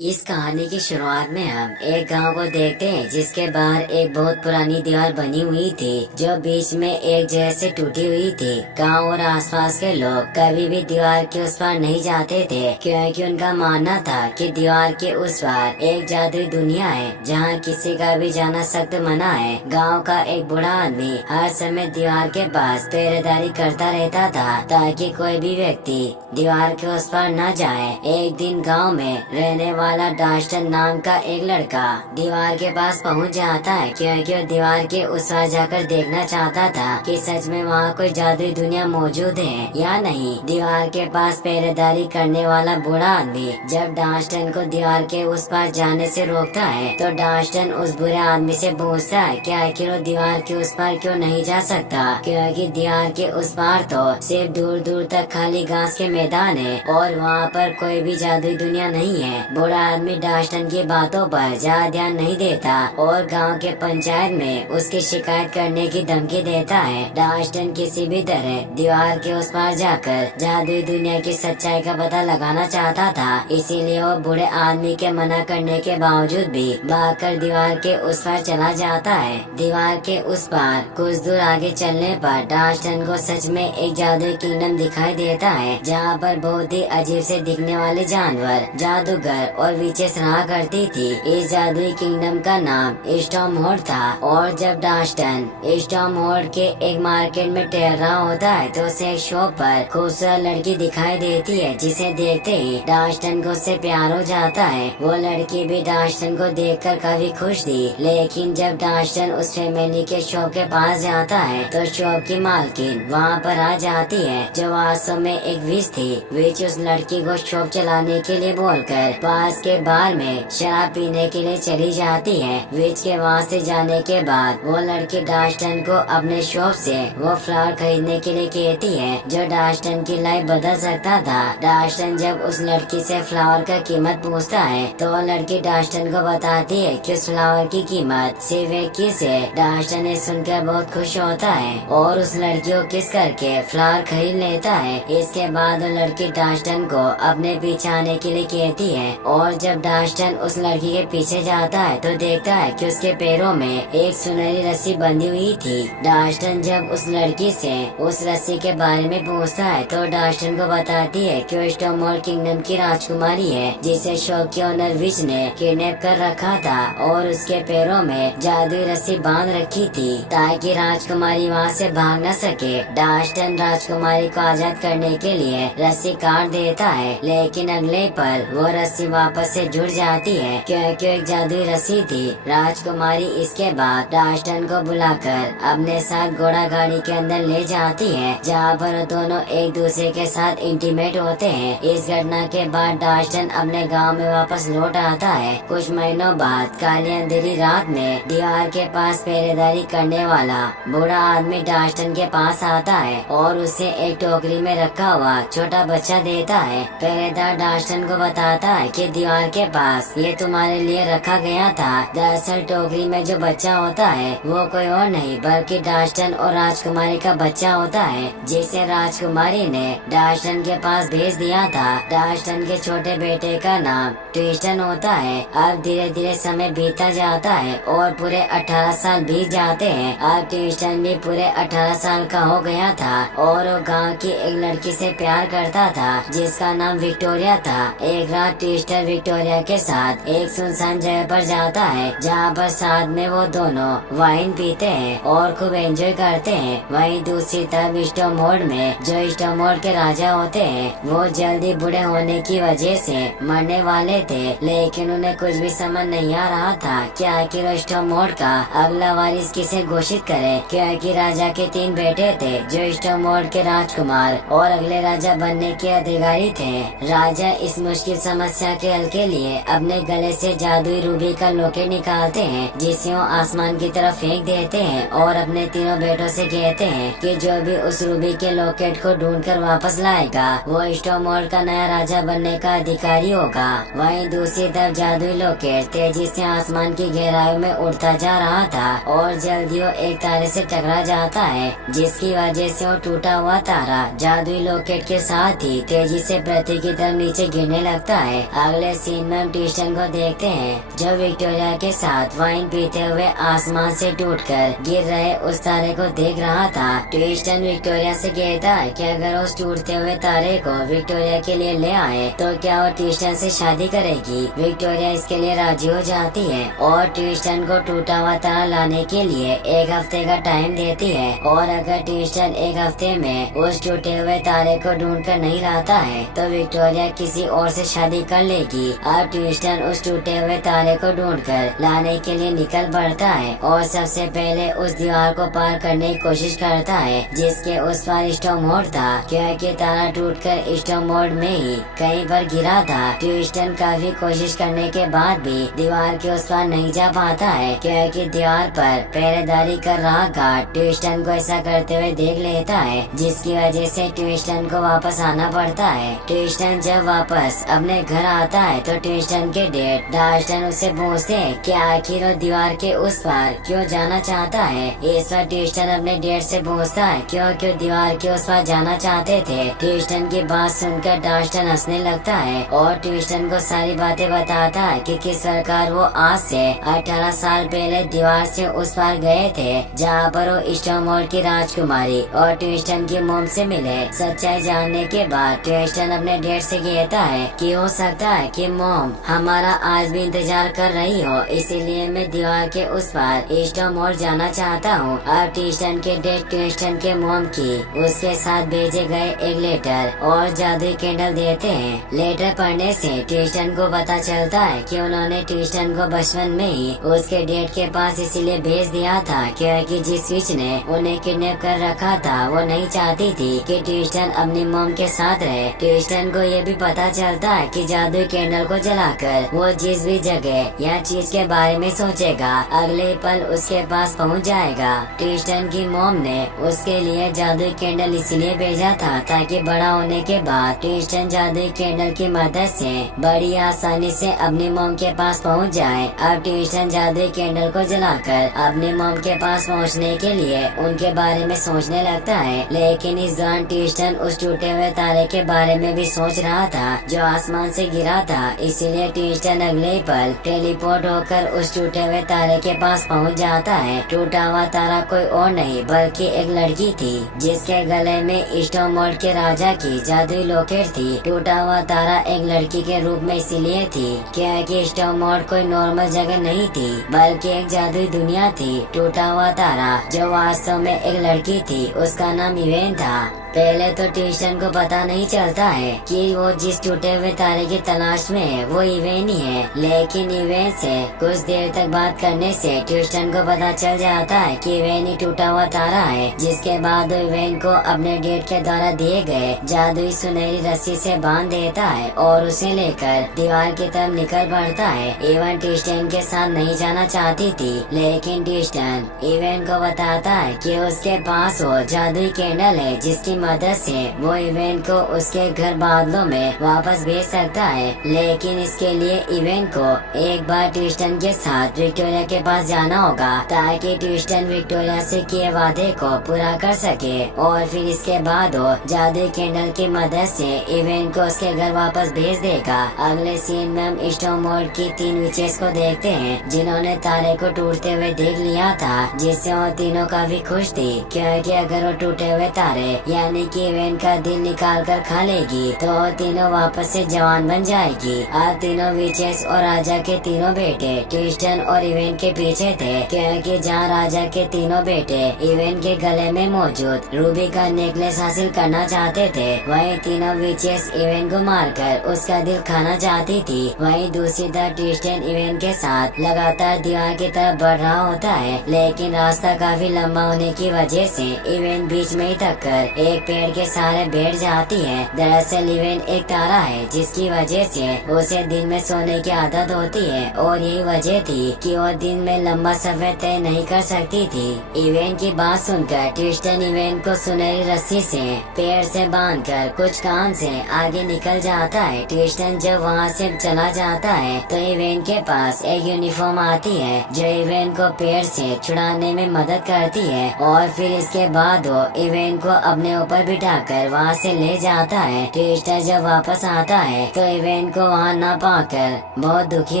इस कहानी की शुरुआत में हम एक गांव को देखते हैं जिसके बाहर एक बहुत पुरानी दीवार बनी हुई थी जो बीच में एक जैसे टूटी हुई थी। गांव और आसपास के लोग कभी भी दीवार के उस पार नहीं जाते थे क्योंकि उनका मानना था कि दीवार के उस पार एक जादुई दुनिया है जहां किसी का भी जाना सख्त मना है। गाँव का एक बूढ़ा आदमी हर समय दीवार के पास पहरेदारी करता रहता था ताकि कोई भी व्यक्ति दीवार के उस पार न जाए। एक दिन गाँव में रहने वाला डास्टन नाम का एक लड़का दीवार के पास पहुंच जाता है क्योंकि वो दीवार के उस पार जाकर देखना चाहता था कि सच में वहाँ कोई जादुई दुनिया मौजूद है या नहीं। दीवार के पास पहरेदारी करने वाला बूढ़ा आदमी जब डास्टन को दीवार के उस पार जाने से रोकता है तो डास्टन उस बुरे आदमी से पूछता है कि आखिर वो दीवार के उस पार क्यों नहीं जा सकता, क्योंकि दीवार के उस पार तो सिर्फ दूर दूर तक खाली घास के मैदान है और वहाँ पर कोई भी जादुई दुनिया नहीं है। बूढ़ा आदमी डास्टन की बातों पर ज्यादा ध्यान नहीं देता और गांव के पंचायत में उसकी शिकायत करने की धमकी देता है। डास्टन किसी भी तरह दीवार के उस पार जाकर जादुई दुनिया की सच्चाई का पता लगाना चाहता था, इसीलिए वो बूढ़े आदमी के मना करने के बावजूद भी भागकर दीवार के उस पार चला जाता है। दीवार के उस पार कुछ दूर आगे चलने पर डास्टन को सच में एक जादुई किंगडम दिखाई देता है जहाँ पर बहुत ही अजीब से दिखने वाले जानवर, जादूगर और विचेस रहा करती थी। इस जादुई किंगडम का नाम स्टॉर्महोल्ड था और जब डास्टन स्टॉर्महोल्ड के एक मार्केट में टहल रहा होता है तो उसे एक शॉप पर खूबसूरत लड़की दिखाई देती है जिसे देखते ही डास्टन को उससे प्यार हो जाता है। वो लड़की भी डास्टन को देखकर काफी खुश थी, लेकिन जब डास्टन उस फैमिली के शॉप के पास जाता है तो शॉप की मालकिन वहाँ पर आ जाती है जो वास्तव में एक विच थी। विच उस लड़की को शॉप चलाने के लिए बोलकर पास के बार में शराब पीने के लिए चली जाती है। विच के वहाँ से जाने के बाद वो लड़की डास्टन को अपने शॉप से वो फ्लावर खरीदने के लिए कहती है जो डास्टन की लाइफ बदल सकता था। डास्टन जब उस लड़की से फ्लावर का कीमत पूछता है तो वो लड़की डास्टन को बताती है कि उस फ्लावर की कीमत सिर्फ 21 है। डास्टन ने सुनकर बहुत खुश होता है और उस लड़की को किस करके फ्लावर खरीद लेता है। इसके बाद वो लड़की डास्टन को अपने पीछे आने के लिए कहती है और जब डास्टन उस लड़की के पीछे जाता है तो देखता है कि उसके पैरों में एक सुनहरी रस्सी बंधी हुई थी। डास्टन जब उस लड़की से उस रस्सी के बारे में पूछता है तो डास्टन को बताती है कि वो स्टॉर्महोल्ड किंगडम की राजकुमारी है जिसे शॉप के ओनर विच ने किडनैप कर रखा था और उसके पैरों में जादुई रस्सी बांध रखी थी ताकि राजकुमारी वहाँ से भाग न सके। डास्टन राजकुमारी को आजाद करने के लिए रस्सी काट देता है, लेकिन अगले पल वो रस्सी वापस से जुड़ जाती है क्योंकि एक जादुई रस्सी थी। राजकुमारी इसके बाद डास्टन को बुलाकर अपने साथ घोड़ा गाड़ी के अंदर ले जाती है जहाँ पर वो दोनों एक दूसरे के साथ इंटीमेट होते हैं। इस घटना के बाद डास्टन अपने गांव में वापस लौट आता है। कुछ महीनों बाद काली अंधेरी रात में दीवार के पास पहरेदारी करने वाला बूढ़ा आदमी डास्टन के पास आता है और उसे एक टोकरी में रखा हुआ छोटा बच्चा देता है। पहरेदार डास्टन को बताता है कि दीवार के पास ये तुम्हारे लिए रखा गया था। दरअसल टोकरी में जो बच्चा होता है वो कोई और नहीं बल्कि डास्टन और राजकुमारी का बच्चा होता है जिसे राजकुमारी ने डास्टन के पास भेज दिया था। डास्टन के छोटे बेटे का नाम ट्विस्टन होता है। अब धीरे धीरे समय बीतता जाता है और पूरे 18 साल बीत जाते हैं। अब ट्विस्टन भी पूरे 18 साल का हो गया था और वो गाँव की एक लड़की से प्यार करता था जिसका नाम विक्टोरिया था। एक रात ट्विस्टर विक्टोरिया के साथ एक सुनसान जगह पर जाता है जहाँ पर साथ में वो दोनों वाइन पीते हैं और खूब एंजॉय करते हैं। वहीं दूसरी तरफ स्टॉर्महोल्ड में जो स्टॉर्महोल्ड के राजा होते हैं वो जल्दी बूढ़े होने की वजह से मरने वाले थे, लेकिन उन्हें कुछ भी समझ नहीं आ रहा था कि आखिर स्टॉर्महोल्ड का अगला वारिस किसे घोषित करे क्योंकि राजा के 3 बेटे थे जो स्टॉर्महोल्ड के राजकुमार और अगले राजा बनने के अधिकारी थे। राजा इस मुश्किल समस्या के हल के लिए अपने गले से जादुई रूबी का लॉकेट निकालते हैं जिसे वो आसमान की तरफ फेंक देते हैं और अपने तीनों बेटों से कहते हैं कि जो भी उस रूबी के लॉकेट को ढूंढकर वापस लाएगा वो स्टॉर्महोल्ड का नया राजा बनने का अधिकारी होगा। वहीं दूसरी तरफ जादुई लॉकेट तेजी से आसमान की गहराई में उड़ता जा रहा था और जल्दी वो एक तारे से टकरा जाता है जिसकी वजह से वो टूटा हुआ तारा जादुई लॉकेट के साथ ही तेजी से पृथ्वी की तरफ नीचे गिरने लगता है। अगले अगले सीन में हम ट्विस्टन को देखते हैं जो विक्टोरिया के साथ वाइन पीते हुए आसमान से टूटकर गिर रहे उस तारे को देख रहा था। ट्विस्टन विक्टोरिया से कहता है कि अगर उस टूटते हुए तारे को विक्टोरिया के लिए ले आए तो क्या वो ट्विस्टन से शादी करेगी। विक्टोरिया इसके लिए राजी हो जाती है और ट्विस्टन को टूटा हुआ तारा लाने के लिए 1 हफ्ते का टाइम देती है, और अगर ट्विस्टन 1 हफ्ते में उस टूटे हुए तारे को ढूंढ कर नहीं लाता है तो विक्टोरिया किसी और से शादी कर लेगी। अब ट्विस्टन उस टूटे हुए तारे को ढूंढकर लाने के लिए निकल पड़ता है और सबसे पहले उस दीवार को पार करने की कोशिश करता है जिसके उस पार स्टॉर्म मोड था, क्योंकि तारा टूटकर स्टॉर्म मोड में ही कहीं पर गिरा था। ट्विस्टन काफी कोशिश करने के बाद भी दीवार के उस पार नहीं जा पाता है, क्योंकि दीवार पर पहरेदारी कर रहा गार्ड ट्विस्टन को ऐसा करते हुए देख लेता है, जिसकी वजह से ट्विस्टन को वापस आना पड़ता है। ट्विस्टन जब वापस अपने घर आता है तो ट्विस्टन के डैड डास्टन उससे पूछते हैं कि आखिर वो दीवार के उस पार क्यों जाना चाहता है। इस पर ट्विस्टन अपने डैड से पूछता है क्यों दीवार के उस पार जाना चाहते थे। ट्विस्टन की बात सुनकर डास्टन हंसने लगता है और ट्विस्टन को सारी बातें बताता है कि किस प्रकार वो आज से 18 साल पहले दीवार से उस पार गए थे जहाँ पर वो स्टॉर्म मोड की राजकुमारी और ट्विस्टन की मोम से मिले। सच्चाई जानने के बाद ट्विस्टन अपने डैड से कहता है कि हो सकता है कि मोम हमारा आज भी इंतजार कर रही हो, इसीलिए मैं दीवार के उस पार स्टॉर्म मोड जाना चाहता हूँ। अब ट्विस्टन के डैड ट्विस्टन के मोम की उसके साथ भेजे गए एक लेटर और जादुई कैंडल देते हैं। लेटर पढ़ने से ट्विस्टन को पता चलता है कि उन्होंने ट्विस्टन को बचपन में ही उसके डैड के पास इसीलिए भेज दिया था क्योंकि जिस विच ने उन्हें किडनैप कर रखा था वो नहीं चाहती थी कि ट्विस्टन अपनी मोम के साथ रहे। ट्विस्टन को ये भी पता चलता है कि जादुई कैंडल को जलाकर वो जिस भी जगह या चीज के बारे में सोचेगा अगले पल उसके पास पहुंच जाएगा। ट्विस्टन की मोम ने उसके लिए जादुई कैंडल इसलिए भेजा था ताकि बड़ा होने के बाद ट्विस्टन जादुई कैंडल की मदद से बड़ी आसानी से अपनी मोम के पास पहुंच जाए। अब ट्विस्टन जादुई कैंडल को जलाकर अपनी मोम के पास पहुंचने के लिए उनके बारे में सोचने लगता है, लेकिन इस दौरान ट्विस्टन उस टूटे हुए तारे के बारे में भी सोच रहा था जो आसमान से गिरा था। इसीलिए ट्विस्टन अगले पल टेलीपोर्ट होकर उस टूटे हुए तारे के पास पहुंच जाता है। टूटा हुआ तारा कोई और नहीं बल्कि एक लड़की थी जिसके गले में स्टॉर्म मोड के राजा की जादुई लॉकेट थी। टूटा हुआ तारा एक लड़की के रूप में इसीलिए थी क्योंकि स्टॉर्म मोड कोई नॉर्मल जगह नहीं थी बल्कि एक जादुई दुनिया थी। टूटा हुआ तारा जो वास्तव में एक लड़की थी उसका नाम इवेन था। पहले तो ट्विस्टन को पता नहीं चलता है कि वो जिस टूटे हुए तारे की तलाश में है वो इवेन ही है, लेकिन इवेन से कुछ देर तक बात करने से ट्विस्टन को पता चल जाता है कि इवेन ही टूटा हुआ तारा है। जिसके बाद इवेन को अपने डेड के द्वारा दिए गए जादुई सुनहरी रस्सी से बांध देता है और उसे लेकर दीवार की तरफ निकल पड़ता है। इवेन ट्विस्टन के साथ नहीं जाना चाहती थी, लेकिन ट्विस्टन इवेन को बताता है कि उसके पास वो जादुई कैंडल है जिसकी मदद से वो इवेन को उसके घर बादलों में वापस भेज सकता है। लेकिन इसके लिए इवेन को एक बार ट्विस्टन के साथ विक्टोरिया के पास जाना होगा ताकि ट्विस्टन विक्टोरिया से किए वादे को पूरा कर सके और फिर इसके बाद वो जादुई कैंडल की मदद से इवेन को उसके घर वापस भेज देगा। अगले सीन में हम स्टॉर्म मोड की 3 विचेस को देखते हैं जिन्होंने तारे को टूटते हुए देख लिया था, जिससे वो तीनों काफी खुश थी क्योंकि अगर वो टूटे हुए तारे यानी कि इवेन का दिल निकाल कर खा लेगी तो वो तीनों वापस से जवान बन जाएगी। अब तीनों विचेस और राजा के तीनों बेटे ट्विस्टन और इवेन के पीछे थे क्योंकि जहाँ राजा के तीनों बेटे इवेन के गले में मौजूद रूबी का नेकलेस हासिल करना चाहते थे, वहीं तीनों विचेस इवेन को मारकर उसका दिल खाना चाहती थी। वहीं दूसरी तरफ ट्विस्टन इवेन के साथ लगातार दीवार की तरफ बढ़ रहा होता है, लेकिन रास्ता काफी लंबा होने की वजह से इवेन बीच में ही थक कर एक पेड़ के सहारे बैठ जाती है। दरअसल इवेन एक तारा है जिसकी वजह से उसे दिन में सोने की आदत होती है और यही वजह थी कि वो दिन में लंबा सफर तय नहीं कर सकती थी। इवेन की बात सुनकर ट्विस्टन इवेन को सुनहरी रस्सी से पेड़ से बांधकर कुछ काम से आगे निकल जाता है। ट्विस्टन जब वहाँ से चला जाता है तो इवेन के पास एक यूनिफॉर्म आती है जो इवेन को पेड़ से छुड़ाने में मदद करती है और फिर इसके बाद वो इवेन को अपने ऊपर पर बिठाकर वहाँ से ले जाता है। ट्विस्टर जब वापस आता है तो इवेन को वहाँ न पाकर बहुत दुखी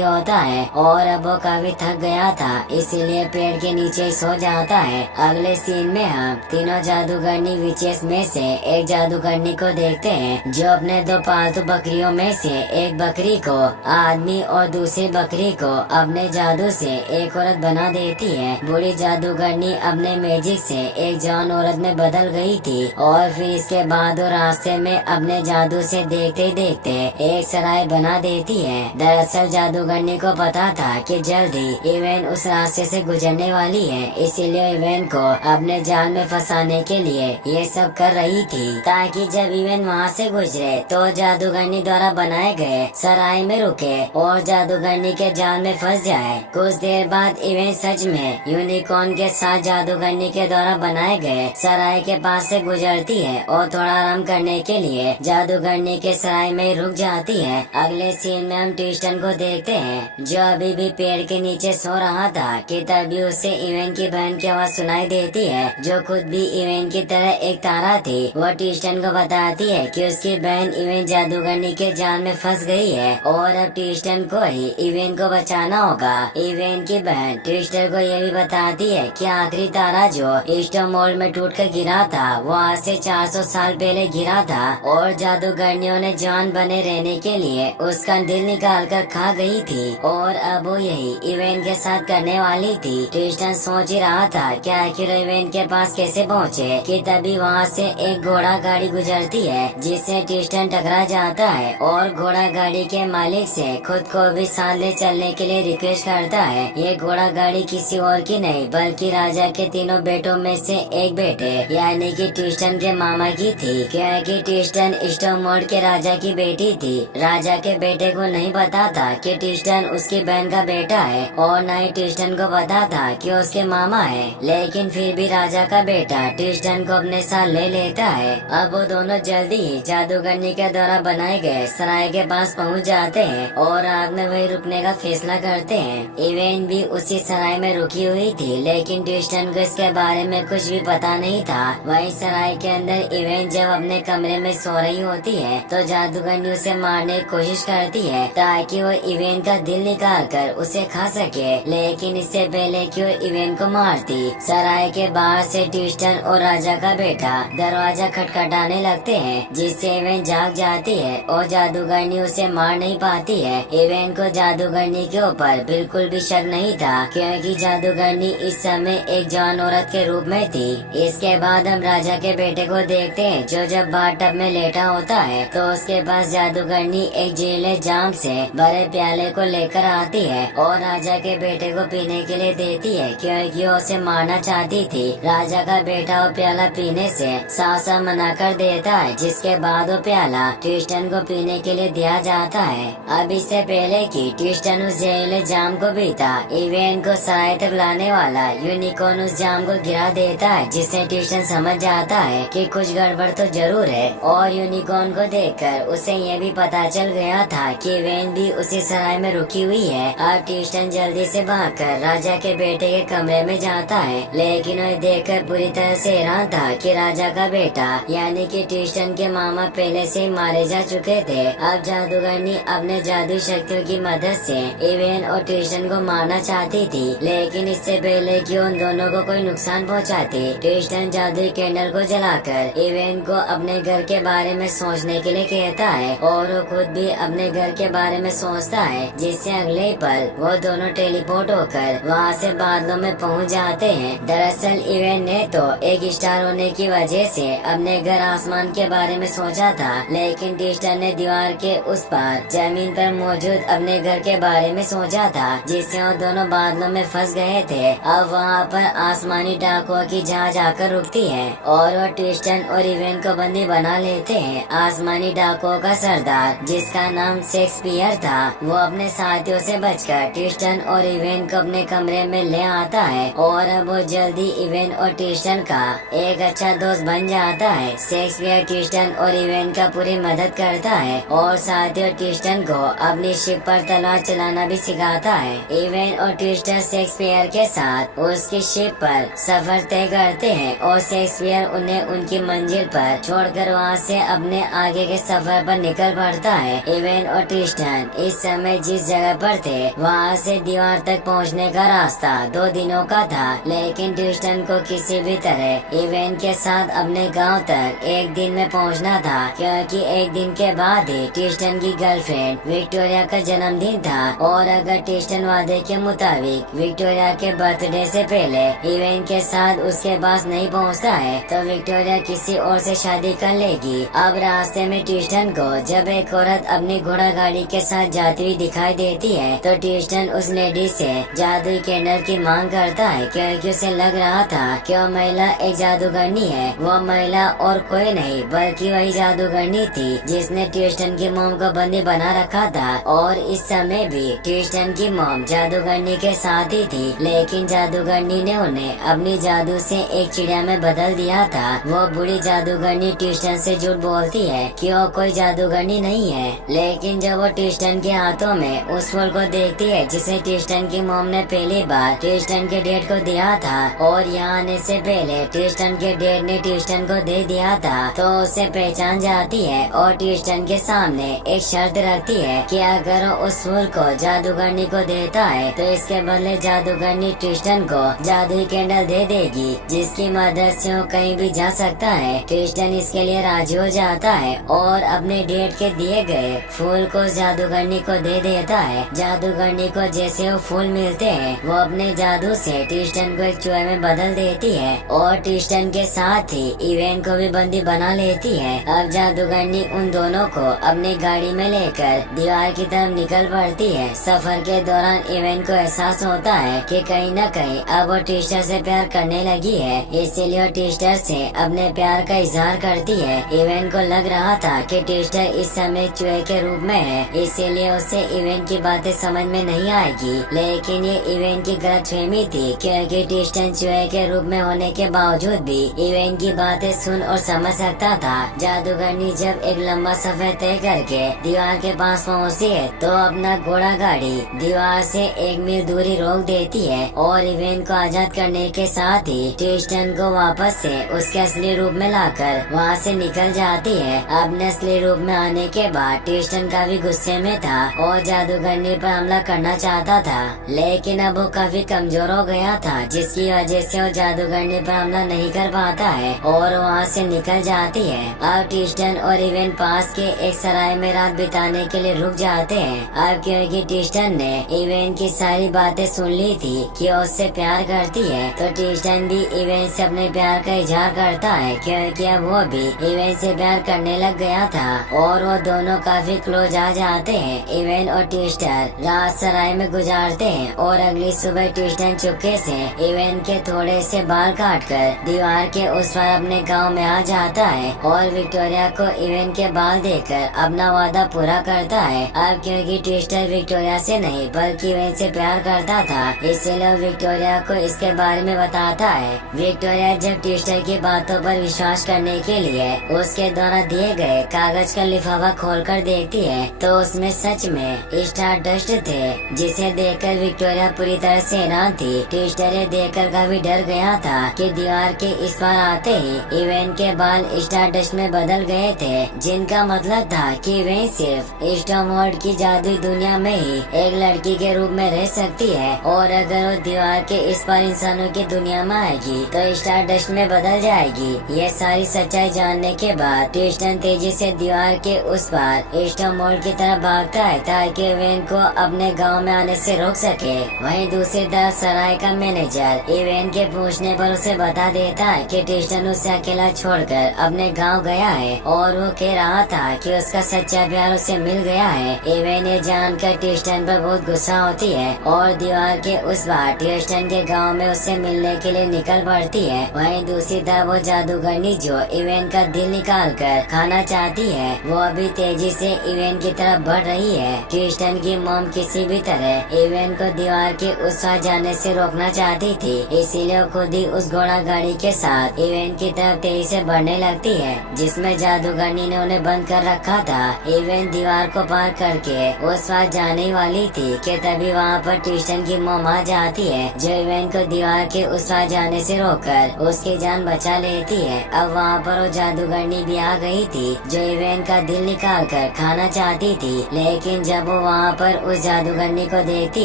होता है और अब वो काफी थक गया था, इसीलिए पेड़ के नीचे सो जाता है। अगले सीन में हम तीनों जादूगरनी विचेस में से एक जादूगरनी को देखते हैं जो अपने दो पालतू बकरियों में से एक बकरी को आदमी और दूसरी बकरी को अपने जादू से एक औरत बना देती है। बूढ़ी जादूगरनी अपने मैजिक से एक जवान औरत में बदल गई थी और फिर इसके बाद वो रास्ते में अपने जादू से देखते देखते एक सराय बना देती है। दरअसल जादूगरनी को पता था कि जल्दी इवेन उस रास्ते से गुजरने वाली है, इसीलिए इवेन को अपने जाल में फंसाने के लिए ये सब कर रही थी ताकि जब इवेन वहाँ से गुजरे तो जादूगरनी द्वारा बनाए गए सराय में रुके और जादूगरनी के जाल में फंस जाए। कुछ देर बाद इवेन सच में यूनिकॉर्न के साथ जादूगरनी के द्वारा बनाए गए सराय के पास से गुजरती है और थोड़ा आराम करने के लिए जादूगरनी के सराय में रुक जाती है। अगले सीन में हम ट्विस्टन को देखते हैं जो अभी भी पेड़ के नीचे सो रहा था कि तभी उसे इवेन की बहन की आवाज सुनाई देती है जो खुद भी इवेन की तरह एक तारा थी। वो ट्विस्टन को बताती है कि उसकी बहन इवेन जादूगरनी के जाल में फंस गई है और अब ट्विस्टन को ही इवेन को बचाना होगा। इवेन की बहन ट्विस्टर को ये भी बताती है कि आखिरी तारा जो इस्टोमोल्ड में टूटकर गिरा था वो आज से 400 साल पहले गिरा था और जादूगरनियों ने जान बने रहने के लिए उसका दिल निकाल कर खा गई थी और अब वो यही इवेन के साथ करने वाली थी। ट्विस्टन सोच ही रहा था कि आखिर इवेन के पास कैसे पहुँचे कि तभी वहाँ से एक घोड़ा गाड़ी गुजरती है जिससे ट्विस्टन टकरा जाता है और घोड़ा गाड़ी के मालिक से खुद को भी साथ ले चलने के लिए रिक्वेस्ट करता है। ये घोड़ा गाड़ी किसी और की नहीं बल्कि राजा के तीनों बेटों में से एक बेटे यानी कि ट्विस्टन के मामा की थी, क्योंकि ट्विस्टन इस्टोमोल्ड के राजा की बेटी थी। राजा के बेटे को नहीं पता था कि ट्विस्टन उसकी बहन का बेटा है और न ही ट्विस्टन को पता था कि उसके मामा है, लेकिन फिर भी राजा का बेटा ट्विस्टन को अपने साथ ले लेता है। अब वो दोनों जल्दी ही जादूगरनी के द्वारा बनाए गए सराय के पास पहुंच जाते हैं और रात में वही रुकने का फैसला करते हैं। इवेन भी उसी सराय में रुकी हुई थी, लेकिन ट्विस्टन को इसके बारे में कुछ भी पता नहीं था। वही सराय के अंदर इवेन जब अपने कमरे में सो रही होती है तो जादूगरनी उसे मारने की कोशिश करती है ताकि वो इवेन का दिल निकाल कर उसे खा सके, लेकिन इससे पहले कि वो इवेन को मारती सराय के बाहर से ट्विस्टन और राजा का बेटा दरवाजा खटखटाने लगते हैं जिससे इवेन जाग जाती है और जादूगरनी उसे मार नहीं पाती है। इवेन को जादूगरनी के ऊपर बिल्कुल भी शक नहीं था क्योंकि जादूगरनी इस समय एक जवान औरत के रूप में थी। इसके बाद हम राजा के बेटे को देखते हैं जो जब बाथटब में लेटा होता है तो उसके पास जादूगरनी एक जहरीले जाम से भरे प्याले को लेकर आती है और राजा के बेटे को पीने के लिए देती है क्योंकि वो उसे मारना चाहती थी। राजा का बेटा वो प्याला पीने से साफ साफ मना कर देता है, जिसके बाद वो प्याला ट्विस्टन को पीने के लिए दिया जाता है। अब इससे पहले कि ट्विस्टन उस जहरीले जाम को पीता, इवेन को सराय तक लाने वाला यूनिकॉर्न उस जाम को गिरा देता है जिससे ट्विस्टन समझ जाता है कि कुछ गड़बड़ तो जरूर है और यूनिकॉर्न को देखकर उसे ये भी पता चल गया था कि इवेन भी उसी सराय में रुकी हुई है। अब ट्विस्टन जल्दी से भागकर राजा के बेटे के कमरे में जाता है, लेकिन वह देखकर पूरी तरह से हैरान था कि राजा का बेटा यानी कि ट्विस्टन के मामा पहले से ही मारे जा चुके थे। अब जादूगरनी अपने जादू शक्तियों की मदद से इवेन और ट्विस्टन को मारना चाहती थी, लेकिन इससे पहले कि उन दोनों को कोई नुकसान पहुंचाती, ट्विस्टन जादुई कैंडल को जलाकर इवेन को अपने घर के बारे में सोचने के लिए कहता है और वो खुद भी अपने घर के बारे में सोचता है, जिससे अगले पल वो दोनों टेलीपोर्ट होकर वहाँ से बादलों में पहुँच जाते हैं। दरअसल इवेन ने तो एक स्टार होने की वजह से अपने घर आसमान के बारे में सोचा था, लेकिन ट्विस्टन ने दीवार के उस पार जमीन पर मौजूद अपने घर के बारे में सोचा था, जिससे वो दोनों बादलों में फंस गए थे। अब वहाँ पर आसमानी डाकुओं की जहाज आकर रुकती है और वो ट्विस्टन और इवेन को बंदी बना लेते हैं। आसमानी डाकुओं का सरदार जिसका नाम शेक्सपियर था वो अपने साथियों से बचकर ट्विस्टन और इवेन को अपने कमरे में ले आता है और अब वो जल्दी इवेन और ट्विस्टन का एक अच्छा दोस्त बन जाता है। शेक्सपियर ट्विस्टन और इवेन का पूरी मदद करता है और साथ ही ट्विस्टन को अपनी शिप पर तलवार चलाना भी सिखाता है। इवेन और ट्विस्टन शेक्सपियर के साथ उसकी शिप पर सफर तय करते हैं और शेक्सपियर उन्हें उनकी मंजिल पर छोड़कर वहाँ से अपने आगे के सफर पर निकल पड़ता है। इवेन और ट्रिस्टन इस समय जिस जगह पर थे वहाँ से दीवार तक पहुँचने का रास्ता 2 दिनों का था, लेकिन ट्रिस्टन को किसी भी तरह इवेन के साथ अपने गांव तक 1 दिन में पहुँचना था, क्योंकि 1 दिन के बाद ही ट्रिस्टन की गर्लफ्रेंड विक्टोरिया का जन्मदिन था। और अगर ट्रिस्टन वादे के मुताबिक विक्टोरिया के बर्थडे से पहले इवेन के साथ उसके पास नहीं पहुँचता है तो विक्टोरिया किसी और से शादी कर लेगी। अब रास्ते में ट्रिस्टन को जब एक औरत अपनी घोड़ा गाड़ी के साथ जाती हुई दिखाई देती है तो ट्रिस्टन उस लेडी से जादुई कैंडल की मांग करता है, क्योंकि उसे लग रहा था कि वो महिला एक जादूगरनी है। वो महिला और कोई नहीं बल्कि वही जादूगरनी थी जिसने ट्रिस्टन की मोम को बंदी बना रखा था। और इस समय भी ट्रिस्टन की मोम जादूगरनी के साथ ही थी, लेकिन जादूगरनी ने उन्हें अपनी जादू से एक चिड़िया में बदल दिया था। वो बुरी जादूगरनी ट्रिस्टन से झूठ बोलती है कि वो कोई जादूगरनी नहीं है, लेकिन जब वो ट्रिस्टन के हाथों में उस फूल को देखती है जिसे ट्रिस्टन की मोम ने पहली बार ट्रिस्टन के डैड को दिया था और यहाँ आने से पहले ट्रिस्टन के डैड ने ट्रिस्टन को दे दिया था, तो उसे पहचान जाती है और ट्रिस्टन के सामने एक शर्त रखती है कि अगर वो उस फूल को जादूगरनी को देता है तो इसके बदले जादूगरनी ट्रिस्टन को जादुई कैंडल दे देगी, जिसकी मदद से वो कहीं भी जा सकता है। ट्रिस्टन इसके लिए राजी हो जाता है और अपने डैड के दिए गए फूल को जादूगरनी को दे देता है। जादूगरनी को जैसे वो फूल मिलते हैं वो अपने जादू से ट्रिस्टन को एक चूहे में बदल देती है और ट्रिस्टन के साथ ही इवेन को भी बंदी बना लेती है। अब जादूगरनी उन दोनों को अपनी गाड़ी में लेकर दीवार की तरफ निकल पड़ती है। सफर के दौरान इवेन को एहसास होता है कि कहीं न कहीं अब वो ट्रिस्टर से प्यार करने लगी है, इसीलिए वो ट्रिस्टर से अपने प्यार का इजहार करती है। इवेन को लग रहा था कि ट्रिस्टर इस समय चूहे के रूप में है, इसीलिए उसे इवेन की बातें समझ में नहीं आएगी, लेकिन ये इवेन की गलतफहमी थी, क्योंकि ट्रिस्टन चूहे के रूप में होने के बावजूद भी इवेन की बातें सुन और समझ सकता था। जादूगरनी जब एक लंबा सफर तय करके दीवार के पास पहुँचती है तो अपना घोड़ा गाड़ी दीवार से 1 मील दूरी रोक देती है और इवेन को आजाद करने के साथ ही ट्रिस्टन को वापस से उसके असली रूप में लाकर वहाँ से निकल जाती है। अपने असली रूप में आने के बाद ट्रिस्टन काफी गुस्से में था और जादूगरनी पर हमला करना चाहता था, लेकिन अब वो काफी कमजोर हो गया था, जिसकी वजह से वो जादूगरनी पर हमला नहीं कर पाता है और वहाँ से निकल जाती है। अब ट्रिस्टन और इवेन पास के एक सराय में रात बिताने के लिए रुक जाते हैं। अब क्योंकि ट्रिस्टन ने इवेन की सारी बातें सुन ली थी कि वो उससे प्यार करती है, तो ट्रिस्टन भी इवेन से अपने प्यार का इजहार करता है, क्योंकि अब वो भी इवेन से प्यार करने लग गया था और वो दोनों काफी क्लोज आ जाते हैं। इवेन और ट्रिस्टन रात सराय में गुजारते हैं और अगली सुबह ट्रिस्टन चुपके से इवेन के थोड़े से बाल काटकर दीवार के उस पार अपने गांव में आ जाता है और विक्टोरिया को इवेन के बाल देकर अपना वादा पूरा करता है। अब क्योंकि ट्रिस्टन विक्टोरिया से नहीं बल्कि इवेन से प्यार करता था, इसीलिए विक्टोरिया को इसके बारे में बताता है। विक्टोरिया जब ट्रिस्टन की बातों पर विश्वास करने के लिए उसके द्वारा दिए गए कागज का लिफाफा खोलकर देखती है तो उसमें सच में स्टार डस्ट थे, जिसे देखकर विक्टोरिया पूरी तरह से हैरान थी। ट्रिस्टन ये देखकर काफी डर गया था कि दीवार के इस पार आते ही इवेन के बाल स्टार डस्ट में बदल गए थे, जिनका मतलब था कि इवेन सिर्फ स्टॉर्मवॉल्ड की जादुई दुनिया में ही एक लड़की के रूप में रह सकती है और अगर वो दीवार के इस पार इंसानों की दुनिया में आएगी तो स्टार डस्ट में बदल जाएगी। ये सारी सच्चाई जानने के बाद ट्रिस्टन तेजी से दीवार के उस पार स्टॉर्मवॉल्ड की तरफ भागता है ताकि इवेन को अपने गांव में आने से रोक सके। वहीं दूसरी तरफ सराय का मैनेजर इवेन के पूछने पर उसे बता देता है कि ट्रिस्टन उसे अकेला छोड़कर अपने गांव गया है और वो कह रहा था कि उसका सच्चा प्यार उसे मिल गया है। इवेन ये जानकर ट्रिस्टन पर बहुत गुस्सा होती है और दीवार के उस पार ट्रिस्टन के गांव में उससे मिलने के लिए निकल पड़ती है। वहीं दूसरी तरफ वो जादूगरनी जो इवेन का दिल निकाल कर खाना चाहती है वो अभी तेजी से इवेन की तरफ बढ़ रही है। ट्रिस्टन की मॉम किसी भी तरह इवेन को दीवार के उस पार जाने से रोकना चाहती थी, इसीलिए खुद ही उस घोड़ा गाड़ी के साथ इवेन की तरफ तेजी से बढ़ने लगती है, जिसमें जादूगरनी ने उन्हें बंद कर रखा था। इवेन दीवार को पार करके उस पार जाने वाली थी कि तभी वहाँ पर ट्रिस्टन की मॉम आ जाती है, जो इवेन को दीवार के उस पार जाने से रोककर उसकी जान बचा लेती देती है। अब वहाँ पर वो जादूगरनी भी आ गई थी जो इवेन का दिल निकाल कर खाना चाहती थी। लेकिन जब वो वहाँ पर उस जादूगरनी को देखती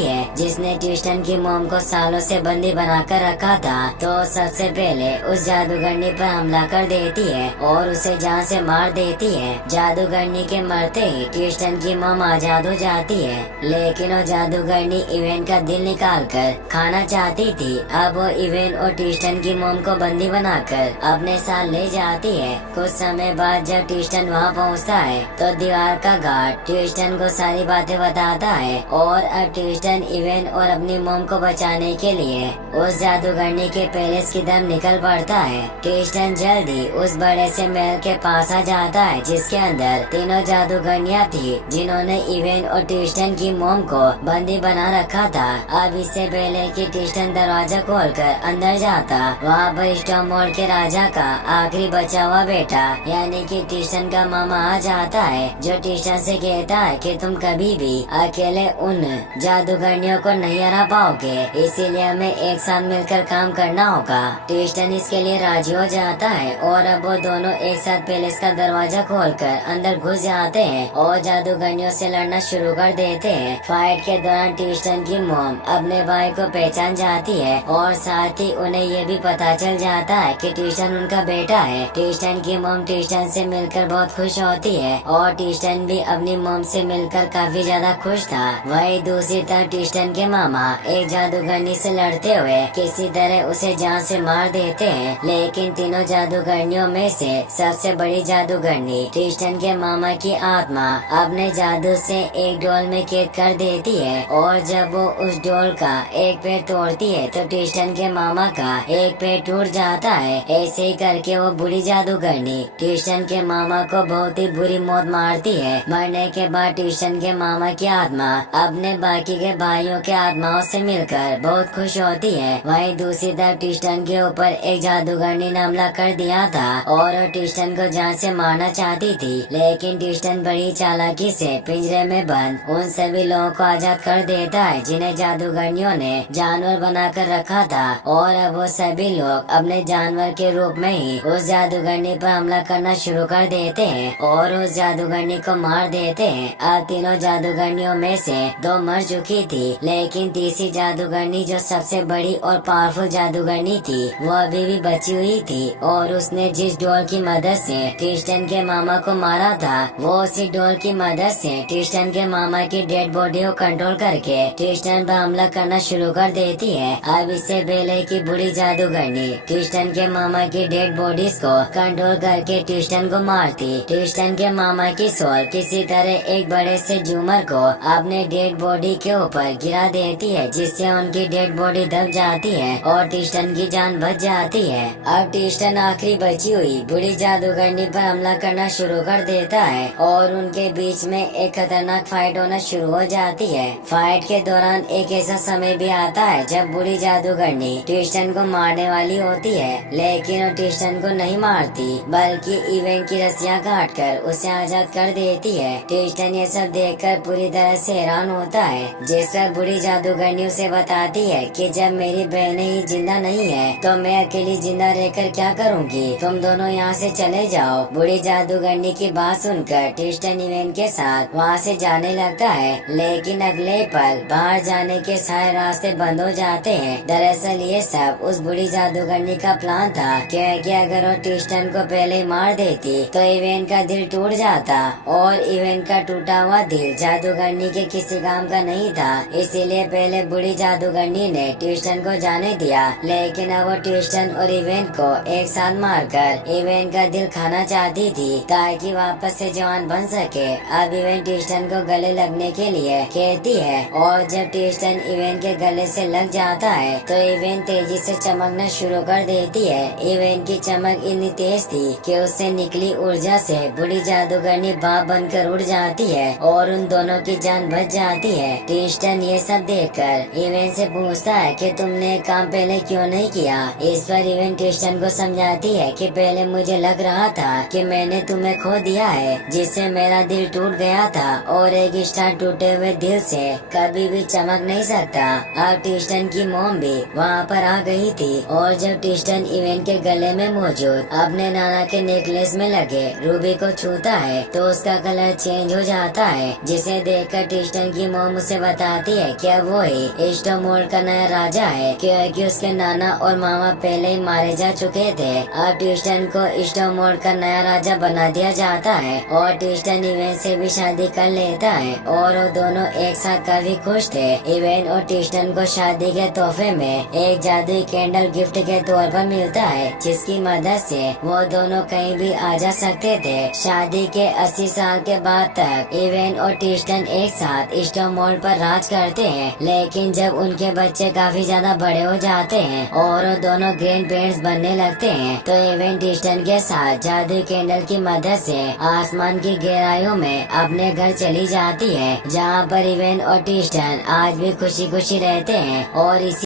है जिसने ट्विस्टन की मोम को सालों से बंदी बनाकर रखा था, तो सबसे पहले उस जादूगरनी पर हमला कर देती है और उसे जान से मार देती है। जादूगरनी के मरते ही ट्विस्टन की मोम आजाद हो जाती है, लेकिन वो जादूगरनी इवेन का दिल निकाल कर खाना चाहती थी। अब वो इवेन और ट्विस्टन की मोम को बंदी बनाकर अपने साथ ले जाती है। कुछ समय बाद जब ट्विस्टन वहाँ पहुँचता है तो दीवार का गार्ड ट्विस्टन को सारी बातें बताता है और अब ट्विस्टन इवेन और अपनी मोम को बचाने के लिए उस जादूगरनी के पैलेस की तरफ निकल पड़ता है। ट्विस्टन जल्दी उस बड़े से महल के पास आ जाता है जिसके अंदर तीनों जादूगरनियाँ थी जिन्होंने इवेन और ट्विस्टन की मोम को बंदी बना रखा था। अब इससे पहले कि ट्विस्टन दरवाजा खोलकर अंदर जाता, वहाँ पर स्टॉर्मवॉल्ड के राजा का आखिरी बचा हुआ बेटा यानी कि ट्विस्टन का मामा आ जाता है, जो ट्विस्टन से कहता है कि तुम कभी भी अकेले उन जादूगरनियों को नहीं हरा पाओगे, इसीलिए हमें एक साथ मिलकर काम करना होगा। ट्विस्टन इसके लिए राजी हो जाता है और अब वो दोनों एक साथ पैलेस का दरवाजा खोलकर अंदर घुस जाते हैं और जादूगरनियों से लड़ना शुरू कर देते हैं। फाइट के दौरान ट्विस्टन की मोम अपने भाई को पहचान जाती है और साथ ही उन्हें ये भी पता चल जाता है कि ट्विस्टन उनका बेटा है। ट्विस्टन की मोम ट्विस्टन से मिलकर बहुत खुश होती है और ट्विस्टन भी अपनी मोम से मिलकर काफी ज्यादा खुश था। वही दूसरी तरफ ट्विस्टन के मामा एक जादूगरनी से लड़ते हुए किसी तरह उसे जान से मार देते हैं, लेकिन तीनों जादूगरनियों में से सबसे बड़ी जादूगरनी ट्विस्टन के मामा की आत्मा अपने जादू से एक डोल में कैद कर देती है और जब वो उस डोल का एक पैर तोड़ती है तो ट्विस्टन के मामा का एक पैर टूट जाता है। ऐसे ही करके वो बुरी जादूगरनी ट्विस्टन के मामा को बहुत ही बुरी मौत मारती है। मरने के बाद ट्विस्टन के मामा की आत्मा अपने बाकी के भाइयों के आत्माओं से मिलकर बहुत खुश होती है। वहीं दूसरी तरफ ट्विस्टन के ऊपर एक जादूगरनी ने हमला कर दिया था और वो ट्विस्टन को जान से मारना चाहती थी, लेकिन ट्विस्टन बड़ी चालाकी से पिंजरे में बंद उन सभी लोगों को आजाद कर देता है जिन्हें जादूगरनियों ने जानवर बनाकर रखा था और अब वो सभी लोग अपने जानवर के रूप में ही उस जादूगरनी पर हमला करना शुरू कर देते हैं और उस जादूगरनी को मार देते हैं। अब तीनों जादूगरनियों में से दो मर चुकी थी, लेकिन तीसरी जादूगरनी जो सबसे बड़ी और पावरफुल जादूगरनी थी वो अभी भी बची हुई थी और उसने जिस डोल की मदद से ट्विस्टन के मामा को मारा था वो उसी डोल की मदद से ट्विस्टन के मामा की डेड बॉडी को कंट्रोल करके ट्विस्टन पर हमला करना शुरू कर देती है। अब इससे पहले की बुरी जादूगरनी ट्विस्टन के मामा की डेड बॉडीज को कंट्रोल करके ट्विस्टन को मारती, ट्विस्टन के मामा की सोल किसी तरह एक बड़े से झूमर को अपने डेड बॉडी के ऊपर गिरा देती है जिससे उनकी डेड बॉडी दब जाती है और ट्विस्टन की जान बच जाती है। अब ट्विस्टन आखिरी बची हुई बुरी जादूगरनी पर हमला करना शुरू कर देता है और उनके बीच में एक खतरनाक फाइट होना शुरू हो जाती है। फाइट के दौरान एक ऐसा समय भी आता है जब बुरी जादूगरनी ट्विस्टन को मारने वाली होती है, लेकिन वो ट्विस्टन को नहीं मारती बल्कि इवेन की रस्सियां काट कर उसे आजाद कर देती है। ट्विस्टन ये सब देखकर पूरी तरह से हैरान होता है, जिस पर बुरी जादूगरनी उसे बताती है कि जब मेरी बहनें ही जिंदा नहीं है तो मैं अकेली जिंदा रहकर क्या करूँगी, तुम दोनों यहाँ से चले जाओ। बुरी जादूगरनी की बात सुनकर ट्विस्टन इवेन के साथ वहाँ से जाने लगता है, लेकिन अगले पल बाहर जाने के सारे रास्ते बंद हो जाते हैं। दरअसल ये सब उस बुरी जादूगरनी का प्लान था क्योंकि अगर वो ट्विस्टन को पहले मार देती तो इवेन का दिल टूट जाता और इवेन का टूटा हुआ दिल जादूगरनी के किसी काम का नहीं था, इसीलिए पहले बुरी जादूगरनी ने ट्विस्टन को जाने दिया। लेकिन अब वो ट्विस्टन और इवेन को एक साथ मारकर इवेन का दिल खाना चाहती थी ताकि वापस से जवान बन सके। अब इवेन ट्विस्टन को गले लगने के लिए कहती है और जब ट्विस्टन इवेन के गले से लग जाता है तो इवेन तेजी से चमकना शुरू कर देती है। इवेन की चमक इतनी तेज थी कि उससे निकली ऊर्जा से बुरी जादूगरनी बाप बनकर उड़ जाती है और उन दोनों की जान बच जाती है। ट्विस्टन ये सब देखकर इवेन से पूछता है कि तुमने काम पहले क्यों नहीं किया। इस पर इवेन ट्विस्टन को समझाती है कि पहले मुझे लग रहा था कि मैंने तुम्हें खो दिया है, जिससे मेरा दिल टूट गया था और एक स्टार टूटे हुए दिल से कभी भी चमक नहीं सकता। अब ट्विस्टन की मोम भी वहाँ पर आ गई थी और जब ट्विस्टन इवेन के गले में मौजूद अपने नाना के नेकलेस में लगे रूबी को छूता है तो उसका कलर चेंज हो जाता है, जिसे देखकर ट्रिस्टन की मॉम उसे बताती है कि अब वो ही स्टोमोल्ड का नया राजा है, क्योंकि उसके नाना और मामा पहले ही मारे जा चुके थे। अब ट्रिस्टन को स्टोमोल्ड का नया राजा बना दिया जाता है और ट्रिस्टन इवेन से भी शादी कर लेता है और वो दोनों एक साथ काफी खुश थे। इवेन और ट्रिस्टन को शादी के तोहफे में एक जादुई कैंडल गिफ्ट के तौर पर मिलता है, जिसकी मदद से वो दोनों कहीं भी आ जा सकते थे। शादी के 80 साल के बाद तक इवेन और ट्रिस्टन एक साथ स्टोमोल्ड पर राज करते हैं, लेकिन जब उनके बच्चे काफी ज्यादा बड़े हो जाते हैं और वो दोनों ग्रैंड पेरेंट्स बनने लगते हैं तो इवेन ट्रिस्टन के साथ जादुई कैंडल की मदद से आसमान की गहराइयों में अपने घर चली जाती है, जहाँ पर इवेन और ट्रिस्टन आज भी खुशी खुशी रहते हैं और इसी